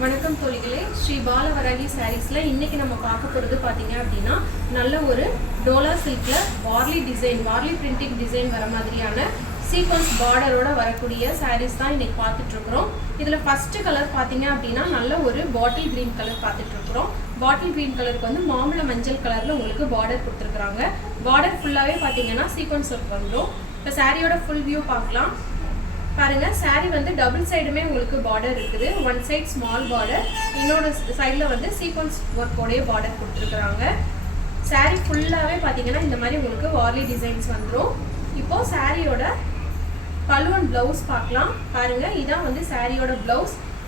வணக்கம் தோழிகளே, ஸ்ரீ பாலவராகி சாரீஸ்ல இன்னைக்கு நம்ம பார்க்க போறது பாத்தீங்க அப்படின்னா நல்ல ஒரு டோலா சில்க்ல வார்லி பிரிண்டிங் டிசைன் வர மாதிரியான சீக்வன்ஸ் பார்டரோட வரக்கூடிய சாரீஸ் தான் இன்னைக்கு பார்த்துட்டு இருக்கிறோம். இதுல ஃபர்ஸ்ட் கலர் பாத்தீங்க அப்படின்னா நல்ல ஒரு பாட்டில் கிரீன் கலர் பார்த்துட்டு இருக்கிறோம். பாட்டில் கிரீன் கலருக்கு வந்து மாம்பழ மஞ்சள் கலர்ல உங்களுக்கு பார்டர் கொடுத்துருக்காங்க. பார்டர் ஃபுல்லாவே பாத்தீங்கன்னா சீக்வன்ஸ் ஒர்க் வந்துடும். இப்போ சாரியோட ஃபுல் வியூ பார்க்கலாம். பாருங்க, saree வந்து டபுள் சைடுமே உங்களுக்கு பார்டர் இருக்குது. ஒன் சைட் ஸ்மால் பார்டர், இன்னொரு சைடில் வந்து சீக்வன்ஸ் ஒர்க்கோடைய பார்டர் கொடுத்துருக்குறாங்க. saree ஃபுல்லாகவே பார்த்தீங்கன்னா இந்த மாதிரி உங்களுக்கு வார்லி டிசைன்ஸ் வந்துடும். இப்போ சாரியோட பல்லு அண்ட் ப்ளவுஸ் பார்க்கலாம். பாருங்க, இதான் வந்து சாரியோட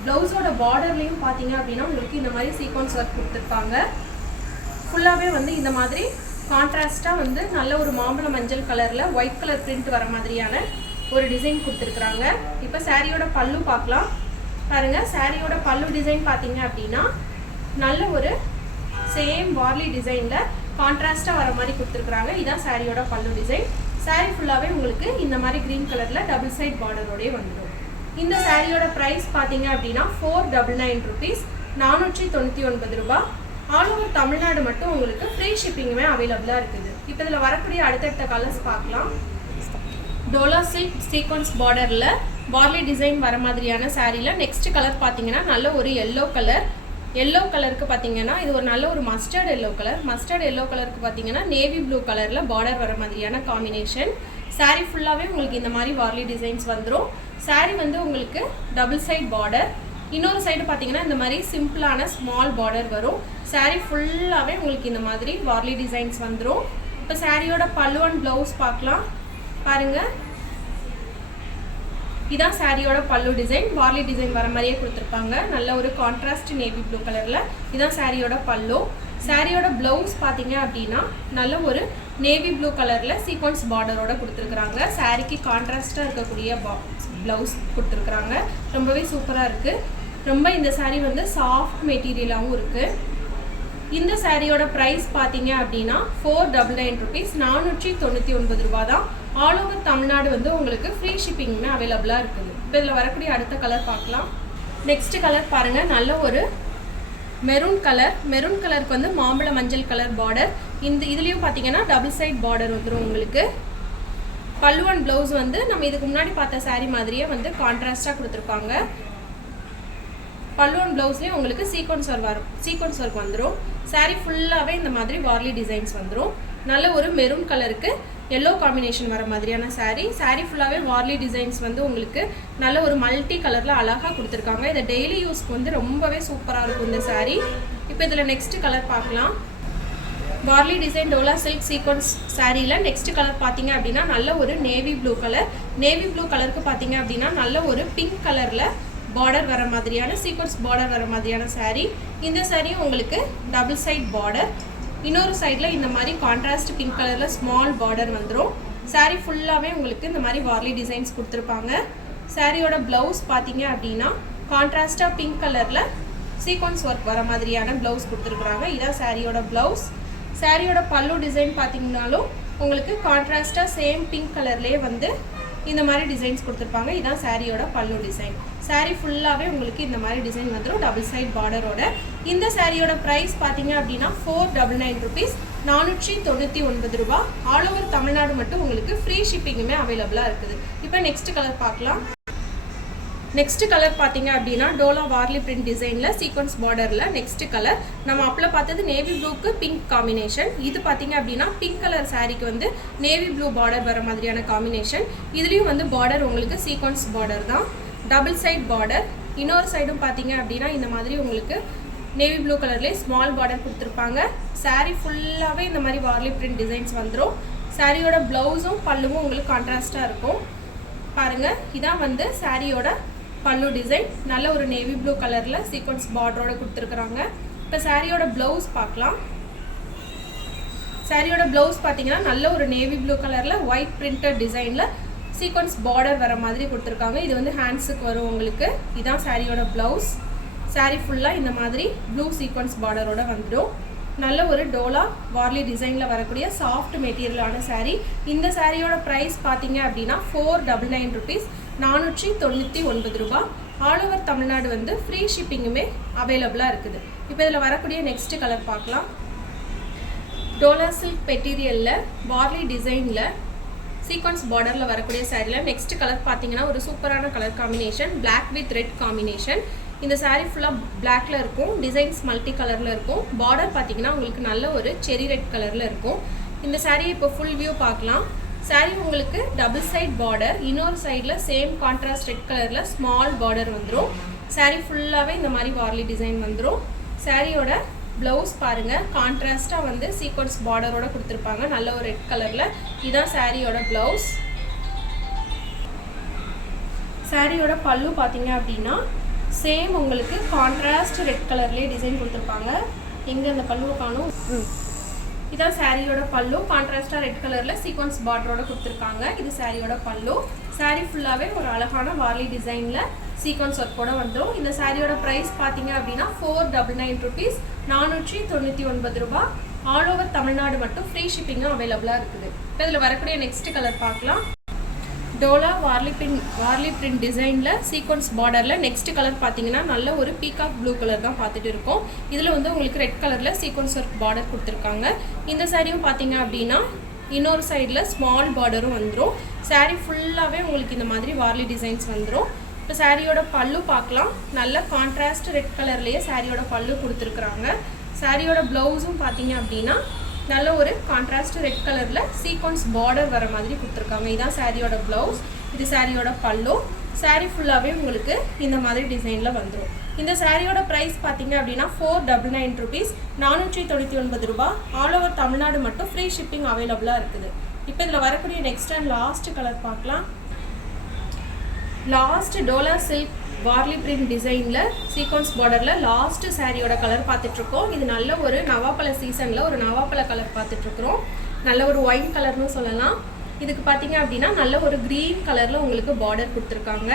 ப்ளவுஸோட பார்டர்லையும் பார்த்தீங்க அப்படின்னா உங்களுக்கு இந்த மாதிரி சீக்வன்ஸ் ஒர்க் கொடுத்துருப்பாங்க. ஃபுல்லாகவே வந்து இந்த மாதிரி கான்ட்ராஸ்டாக வந்து நல்ல ஒரு மாம்பழ மஞ்சள் கலரில் ஒயிட் கலர் பிரிண்ட் வர மாதிரியான ஒரு டிசைன் கொடுத்துருக்குறாங்க. இப்போ சாரியோட பல்லு பார்க்கலாம். பாருங்க, சாரியோட பல்லு டிசைன் பார்த்தீங்க அப்படின்னா நல்ல ஒரு சேம் வார்லி டிசைனில் கான்ட்ராஸ்டாக வர மாதிரி கொடுத்துருக்குறாங்க. இதான் சாரியோட பல்லு டிசைன். சாரி ஃபுல்லாகவே உங்களுக்கு இந்த மாதிரி க்ரீன் கலரில் டபுள் சைட் பார்டரோடய வந்துடும். இந்த சாரியோட ப்ரைஸ் பார்த்தீங்க அப்படின்னா 499 rupees, 499 ரூபாய். ஆல் ஓவர் தமிழ்நாடு மட்டும் உங்களுக்கு ஃப்ரீ ஷிப்பிங்குமே அவைலபிளாக இருக்குது. இப்போ இதில் வரக்கூடிய அடுத்தடுத்த கலர்ஸ் பார்க்கலாம். டோலா சில்க் சீக்வன்ஸ் பார்டரில் வார்லி டிசைன் வர மாதிரியான சாரியில் நெக்ஸ்ட் கலர் பார்த்தீங்கன்னா நல்ல ஒரு எல்லோ கலருக்கு பார்த்தீங்கன்னா இது ஒரு நல்ல ஒரு மஸ்டர்ட் எல்லோ கலருக்கு பார்த்தீங்கன்னா நேவி ப்ளூ கலரில் பார்டர் வர மாதிரியான காம்பினேஷன். சாரி ஃபுல்லாகவே உங்களுக்கு இந்த மாதிரி வார்லி டிசைன்ஸ் வந்துடும். சாரி வந்து உங்களுக்கு டபுள் சைட் பார்டர், இன்னொரு சைடு பார்த்தீங்கன்னா இந்த மாதிரி சிம்பிளான ஸ்மால் பார்டர் வரும். சாரி ஃபுல்லாகவே உங்களுக்கு இந்த மாதிரி வார்லி டிசைன்ஸ் வந்துடும். இப்போ சாரியோட பல்லு அண்ட் ப்ளவுஸ் பார்க்கலாம். பாருங்க, இதான் சாரியோட பல்லு டிசைன். வார்லி டிசைன் வர மாதிரியே கொடுத்துருப்பாங்க. நல்ல ஒரு கான்ட்ராஸ்ட் நேவி ப்ளூ கலரில். இதான் சாரியோட பல்லு. சாரியோட ப்ளவுஸ் பார்த்தீங்க அப்படின்னா நல்ல ஒரு நேவி ப்ளூ கலரில் சீக்வன்ஸ் பார்டரோட கொடுத்துருக்குறாங்க. சாரிக்கு கான்ட்ராஸ்டாக இருக்கக்கூடிய ப்ளவுஸ் கொடுத்துருக்குறாங்க. ரொம்பவே சூப்பராக இருக்குது. ரொம்ப இந்த சாரீ வந்து சாஃப்ட் மெட்டீரியலாகவும் இருக்குது. இந்த சாரியோட ப்ரைஸ் பார்த்தீங்க அப்படின்னா 499 rupees, 499 ரூபா தான். ஆல் ஓவர் தமிழ்நாடு வந்து உங்களுக்கு ஃப்ரீ ஷிப்பிங்குமே அவைலபிளாக இருக்குது. இப்போ இதில் வரக்கூடிய அடுத்த கலர் பார்க்கலாம். நெக்ஸ்ட் கலர் பாருங்கள், நல்ல ஒரு மெரூன் கலருக்கு வந்து மாம்பழ மஞ்சள் கலர் பார்டர். இதுலேயும் பார்த்தீங்கன்னா டபுள் சைட் பார்டர் வந்துடும் உங்களுக்கு. பல்லு அண்ட் ப்ளவுஸ் வந்து நம்ம இதுக்கு முன்னாடி பார்த்த சாரீ மாதிரியே வந்து கான்ட்ராஸ்டாக கொடுத்துருப்பாங்க. பல்லு அண்ட் ப்ளவுஸ்லேயும் உங்களுக்கு சீக்வன்ஸ் ஒர்க் வந்துடும். சாரீ ஃபுல்லாகவே இந்த மாதிரி வார்லி டிசைன்ஸ் வந்துடும். நல்ல ஒரு மெரூன் கலருக்கு எல்லோ காம்பினேஷன் வர மாதிரியான சாரீ ஃபுல்லாகவே வார்லி டிசைன்ஸ் வந்து உங்களுக்கு நல்ல ஒரு மல்டி கலரில் அழகாக கொடுத்துருக்காங்க. இதை டெய்லி யூஸ்க்கு வந்து ரொம்பவே சூப்பராக இருக்கும் இந்த சாரீ. இப்போ இதில் நெக்ஸ்ட் கலர் பார்க்கலாம். Warli design Dola silk sequence சாரியில் நெக்ஸ்ட் கலர் பார்த்தீங்க அப்படின்னா நல்ல ஒரு நேவி ப்ளூ கலருக்கு பார்த்தீங்க அப்படின்னா நல்ல ஒரு பிங்க் கலரில் பார்டர் வர மாதிரியான சீக்வன்ஸ் பார்டர் வர மாதிரியான சாரீ. இந்த சாரியும் உங்களுக்கு டபுள் சைட் பார்டர், இன்னொரு சைடில் இந்த மாதிரி கான்ட்ராஸ்ட் பிங்க் கலரில் ஸ்மால் பார்டர் வந்துடும். சாரீ ஃபுல்லாகவே உங்களுக்கு இந்த மாதிரி வார்லி டிசைன்ஸ் கொடுத்துருப்பாங்க. சாரியோட ப்ளவுஸ் பார்த்தீங்க அப்படின்னா கான்ட்ராஸ்டாக பிங்க் கலரில் சீக்வன்ஸ் ஒர்க் வர மாதிரியான ப்ளவுஸ் கொடுத்துருக்குறாங்க. இதான் சாரியோட ப்ளவுஸ். சாரியோட பல்லு டிசைன் பார்த்தீங்கன்னாலும் உங்களுக்கு கான்ட்ராஸ்டாக சேம் பிங்க் கலர்லேயே வந்து இந்த மாதிரி டிசைன்ஸ் கொடுத்துருப்பாங்க. இதான் சாரியோட பல்லு டிசைன். சாரீ ஃபுல்லாகவே உங்களுக்கு இந்த மாதிரி டிசைன் வந்துடும் டபுள் சைட் பார்டரோட. இந்த சாரியோட ப்ரைஸ் பார்த்தீங்க அப்படின்னா 499 rupees, 499 ரூபா. ஆல் ஓவர் தமிழ்நாடு மட்டும் உங்களுக்கு ஃப்ரீ ஷிப்பிங்குமே அவைலபிளாக இருக்குது. இப்போ நெக்ஸ்ட் கலர் பார்க்கலாம். நெக்ஸ்ட் கலர் பார்த்தீங்க அப்படின்னா டோலா வார்லி பிரிண்ட் டிசைனில் சீக்வன்ஸ் பார்டரில் நெக்ஸ்ட் கலர் நம்ம அப்போல பார்த்தது நேவி ப்ளூக்கு பிங்க் காம்பினேஷன். இது பார்த்தீங்க அப்படின்னா பிங்க் கலர் சாரீக்கு வந்து நேவி ப்ளூ பார்டர் வர மாதிரியான காம்பினேஷன். இதுலேயும் வந்து பார்டர் உங்களுக்கு சீக்வன்ஸ் பார்டர் தான், டபுள் சைட் பார்டர். இன்னொரு சைடும் பார்த்தீங்க அப்படின்னா இந்த மாதிரி உங்களுக்கு நேவி ப்ளூ கலர்லேயே ஸ்மால் பார்டர் கொடுத்துருப்பாங்க. சாரீ ஃபுல்லாகவே இந்த மாதிரி வார்லி பிரிண்ட் டிசைன்ஸ் வந்துடும். சாரியோட ப்ளவுஸும் பல்லுவும் உங்களுக்கு கான்ட்ராஸ்டாக இருக்கும். பாருங்கள், இதான் வந்து சாரியோட பல்லு டிசைன். நல்ல ஒரு நேவி ப்ளூ கலரில் சீக்வன்ஸ் பார்டரோட கொடுத்துருக்குறாங்க. இப்போ சாரியோட ப்ளவுஸ் பார்க்கலாம். சாரியோட ப்ளவுஸ் பார்த்தீங்கன்னா நல்ல ஒரு நேவி ப்ளூ கலரில் ஒயிட் பிரிண்டட் டிசைனில் சீக்வன்ஸ் பார்டர் வர மாதிரி கொடுத்துருக்காங்க. இது வந்து ஹேண்ட்ஸுக்கு வரும் உங்களுக்கு. இதான் சாரியோட ப்ளவுஸ். சாரீ ஃபுல்லாக இந்த மாதிரி ப்ளூ சீக்வன்ஸ் பார்டரோட வந்துடும். நல்ல ஒரு டோலா வார்லி டிசைனில் வரக்கூடிய சாஃப்ட் மெட்டீரியலான சாரீ. இந்த சாரியோட ப்ரைஸ் பார்த்தீங்க அப்படின்னா 499 rupees, 499 ரூபா. ஆல் ஓவர் தமிழ்நாடு வந்து ஃப்ரீ ஷிப்பிங்குமே அவைலபிளாக இருக்குது. இப்போ இதில் வரக்கூடிய நெக்ஸ்ட் கலர் பார்க்கலாம். டோலா சில்க் மெட்டீரியலில் வார்லி டிசைனில் சீக்வன்ஸ் பார்டரில் வரக்கூடிய சாரியில் நெக்ஸ்ட் கலர் பார்த்தீங்கன்னா ஒரு சூப்பரான colour combination, black with red combination. இந்த சாரீ ஃபுல்லாக பிளாக்ல இருக்கும், டிசைன்ஸ் மல்டி கலரில் இருக்கும். பார்டர் பார்த்தீங்கன்னா உங்களுக்கு நல்ல ஒரு செரி ரெட் கலரில் இருக்கும். இந்த சாரியை இப்போ ஃபுல் வியூ பார்க்கலாம். சாரீ உங்களுக்கு டபுள் சைட் பார்டர், இன்னொரு சைடில் சேம் கான்ட்ராஸ்ட் ரெட் கலரில் ஸ்மால் பார்டர் வந்துடும். சாரீ ஃபுல்லாகவே இந்த மாதிரி வார்லி டிசைன் வந்துடும். சாரியோட ப்ளவுஸ் பாருங்கள், கான்ட்ராஸ்ட்டாக வந்து சீக்வன்ஸ் பார்டரோட கொடுத்துருப்பாங்க, நல்ல ஒரு ரெட் கலரில். இதுதான் சாரியோட ப்ளவுஸ். சாரியோட பல்லு பார்த்தீங்க அப்படின்னா சேம் உங்களுக்கு கான்ட்ராஸ்ட் ரெட் கலர்லேயே டிசைன் கொடுத்துருப்பாங்க. எங்கே அந்த பல்லுவை காணும்? இதான் சாரியோட பல்லு, கான்ட்ராஸ்டாக ரெட் கலரில் சீக்வன்ஸ் பார்டரோட கொடுத்துருக்காங்க. இது சாரியோட பல்லு. சாரீ ஃபுல்லாகவே ஒரு அழகான வார்லி டிசைனில் சீக்வன்ஸ் ஒர்க்கோட வந்துடும். இந்த சாரியோட ப்ரைஸ் பார்த்தீங்க அப்படின்னா 499 rupees, 499 ரூபா. ஆல் ஓவர் தமிழ்நாடு மட்டும் ஃப்ரீ ஷிப்பிங்கும் அவைலபிளாக இருக்குது. இப்போ இதில் வரக்கூடிய நெக்ஸ்ட் கலர் பார்க்கலாம். டோலா வார்லி பிரிண்ட் டிசைனில் சீக்வன்ஸ் பார்டரில் நெக்ஸ்ட் கலர் பார்த்தீங்கன்னா நல்ல ஒரு பீகாக் ப்ளூ கலர் தான் பார்த்துட்டு இருக்கோம். இதில் வந்து உங்களுக்கு ரெட் கலரில் சீக்வன்ஸ் ஒர்க் பார்டர் கொடுத்துருக்காங்க. இந்த சாரியும் பார்த்தீங்க அப்படின்னா இன்னொரு சைடில் ஸ்மால் பார்டரும் வந்துடும். சாரீ ஃபுல்லாகவே உங்களுக்கு இந்த மாதிரி வார்லி டிசைன்ஸ் வந்துடும். இப்போ சாரியோட பல்லு பார்க்கலாம். நல்ல கான்ட்ராஸ்ட் ரெட் கலர்லேயே சாரியோட பல்லு கொடுத்துருக்குறாங்க. சாரியோட ப்ளவுஸும் பார்த்தீங்க அப்படின்னா நல்ல ஒரு கான்ட்ராஸ்ட் ரெட் கலரில் சீக்வன்ஸ் பார்டர் வர மாதிரி கொடுத்துருக்காங்க. இதுதான் சாரியோட ப்ளவுஸ், இது சாரியோட பல்லு. சாரீ ஃபுல்லாகவே உங்களுக்கு இந்த மாதிரி டிசைனில் வந்துடும். இந்த சாரியோட ப்ரைஸ் பார்த்தீங்க அப்படின்னா 499 rupees, 499 ரூபா. ஆல் ஓவர் தமிழ்நாடு மட்டும் ஃப்ரீ ஷிப்பிங் அவைலபிளாக இருக்குது. இப்போ இதில் வரக்கூடிய நெக்ஸ்ட் அண்ட் லாஸ்ட் கலர் பார்க்கலாம். Last Dola silk Warli print டிசைனில் சீக்வன்ஸ் பார்டரில் லாஸ்ட் சாரியோட கலர் பார்த்துட்ருக்கோம். இது நல்ல ஒரு நவாப்பழ சீசனில் ஒரு நவாப்பழ கலர் பார்த்துட்ருக்குறோம். நல்ல ஒரு ஒயிட் கலர்னு சொல்லலாம். இதுக்கு பார்த்தீங்க அப்படின்னா நல்ல ஒரு க்ரீன் கலரில் உங்களுக்கு பார்டர் கொடுத்துருக்காங்க.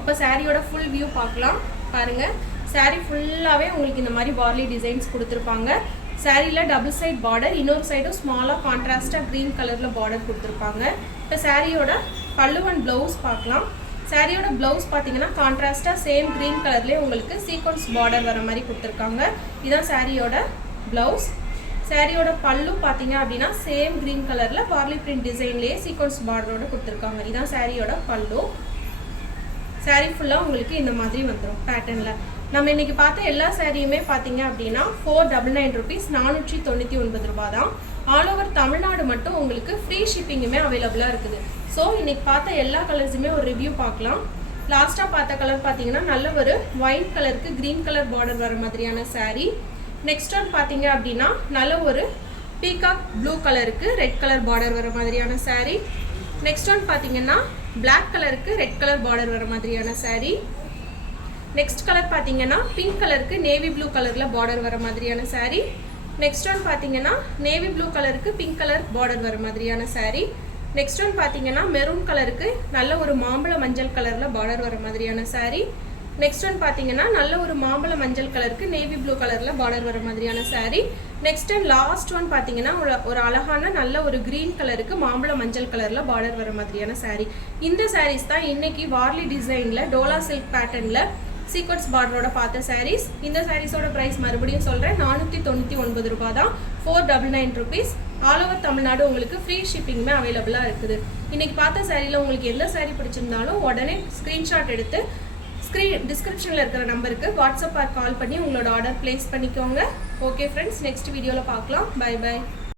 இப்போ சாரியோட ஃபுல் வியூ பார்க்கலாம். பாருங்கள், சாரீ ஃபுல்லாகவே உங்களுக்கு இந்த மாதிரி வார்லி டிசைன்ஸ் கொடுத்துருப்பாங்க. சாரியில் டபுள் சைட் பார்டர், இன்னொரு சைடும் ஸ்மாலாக கான்ட்ராஸ்டாக க்ரீன் கலரில் பார்டர் கொடுத்துருப்பாங்க. இப்போ சாரியோட பல்லு அண்ட் ப்ளவுஸ் பார்க்கலாம். சாரியோட ப்ளவுஸ் பார்த்தீங்கன்னா கான்ட்ராஸ்டாக சேம் க்ரீன் கலர்லேயே உங்களுக்கு சீக்வன்ஸ் பார்டர் வர மாதிரி கொடுத்துருக்காங்க. இதுதான் சாரியோட ப்ளவுஸ். சாரியோட பல்லு பார்த்தீங்க அப்படின்னா சேம் க்ரீன் கலரில் வார்லி பிரிண்ட் டிசைன்லேயே சீக்வன்ஸ் பார்டரோட கொடுத்துருக்காங்க. இதுதான் சாரியோட பல்லு. சாரீ ஃபுல்லாக உங்களுக்கு இந்த மாதிரி வந்துடும் பேட்டர்னில். நம்ம இன்றைக்கி பார்த்த எல்லா சாரியுமே பார்த்தீங்க அப்படின்னா 499 rupees, 499 ரூபா தான். ஆல் ஓவர் தமிழ்நாடு மட்டும் உங்களுக்கு ஃப்ரீ ஷிப்பிங்குமே அவைலபிளாக இருக்குது. ஸோ இன்றைக்கி பார்த்த எல்லா கலர்ஸுமே ஒரு ரிவ்யூ பார்க்கலாம். லாஸ்ட்டாக பார்த்த கலர் பார்த்தீங்கன்னா நல்ல ஒரு ஒயிட் கலருக்கு க்ரீன் கலர் பார்டர் வர மாதிரியான சாரீ. நெக்ஸ்ட் ஒன் பார்த்தீங்க அப்படின்னா நல்ல ஒரு பீகாக் ப்ளூ கலருக்கு ரெட் கலர் பார்டர் வர மாதிரியான சாரீ. நெக்ஸ்ட் ஒன் பார்த்தீங்கன்னா பிளாக் கலருக்கு ரெட் கலர் பார்டர் வர மாதிரியான சாரீ. நெக்ஸ்ட் கலர் பார்த்தீங்கன்னா பிங்க் கலருக்கு நேவி ப்ளூ கலரில் பார்டர் வர மாதிரியான சாரீ. நெக்ஸ்ட் ஒன் பார்த்தீங்கன்னா நேவி ப்ளூ கலருக்கு பிங்க் கலர் பார்டர் வர மாதிரியான சாரீ. நெக்ஸ்ட் ஒன் பார்த்தீங்கன்னா மெரூன் கலருக்கு நல்ல ஒரு மாம்பழ மஞ்சள் கலரில் பார்டர் வர மாதிரியான சாரீ. நெக்ஸ்ட் ஒன் பார்த்தீங்கன்னா நல்ல ஒரு மாம்பழ மஞ்சள் கலருக்கு நேவி ப்ளூ கலரில் பார்டர் வர மாதிரியான sari. Next and last one பார்த்தீங்கன்னா ஒரு அழகான நல்ல ஒரு க்ரீன் கலருக்கு மாம்பழ மஞ்சள் கலரில் பார்டர் வர மாதிரியான சாரீ. இந்த சாரீஸ் தான் இன்னைக்கு வார்லி டிசைனில் டோலா சில்க் பேட்டர்னில் சீக்வன்ஸ் பார்டரோட பார்த்த சாரீஸ். இந்த சாரீஸோட ப்ரைஸ் மறுபடியும் சொல்கிறேன், 499 ரூபா தான், 499 rupees. ஆல் ஓவர் தமிழ்நாடு உங்களுக்கு ஃப்ரீ ஷிப்பிங்குமே அவைலபிளாக இருக்குது. இன்றைக்கி பார்த்த சாரியில் உங்களுக்கு எந்த சாரீ பிடிச்சிருந்தாலும் உடனே ஸ்க்ரீன்ஷாட் எடுத்து டிஸ்கிரிப்ஷனில் இருக்கிற நம்பருக்கு வாட்ஸ்அப் கால் பண்ணி உங்களோட ஆர்டர் ப்ளேஸ் பண்ணிக்கோங்க. ஓகே ஃப்ரெண்ட்ஸ், நெக்ஸ்ட் வீடியோவில் பார்க்கலாம். Bye by.